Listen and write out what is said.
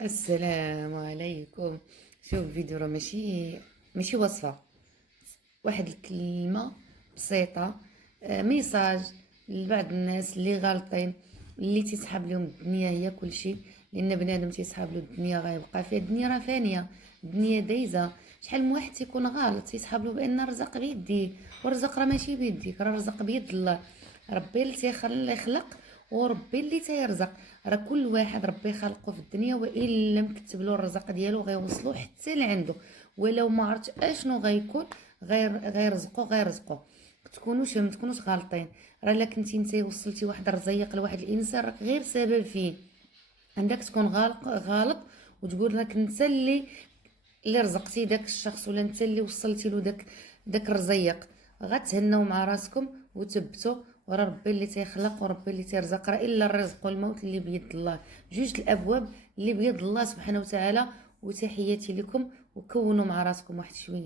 السلام عليكم. شوف فيديو راه ماشي وصفة، واحد الكلمة بسيطة، ميساج لبعض الناس اللي غالطين، اللي تيسحاب لهم الدنيا هي كل شيء. لان بنادم تيسحاب له الدنيا غيبقى فيها. الدنيا راه فانية، الدنيا دايزة. شحال من واحد تيكون غالط تيسحاب له بان الرزق بيديه، والرزق راه ماشي بيديك، راه الرزق بيد الله. ربي اللي يخلق، وربي اللي تيرزق. راه كل واحد ربي خلقه في الدنيا، وان لم كتب له الرزق ديالو غيوصلو حتى لعندو. ولو ما عرفت اشنو غيكون، غير رزقو. ما تكونوش غالطين. راه الا كنتي نتي وصلتي واحد الرزيق لواحد الانسان، راك غير سبب فيه. عندك تكون غالط وتقول راك انت اللي رزقتي داك الشخص، ولا انت اللي وصلتي له داك الرزيق. غتهنوا مع راسكم وتبتوا، ورا ربي اللي تيخلق وربي اللي تيرزق. راه الا الرزق والموت اللي بيد الله، جوج الابواب اللي بيد الله سبحانه وتعالى. وتحياتي لكم، وكونوا مع راسكم واحد شويه.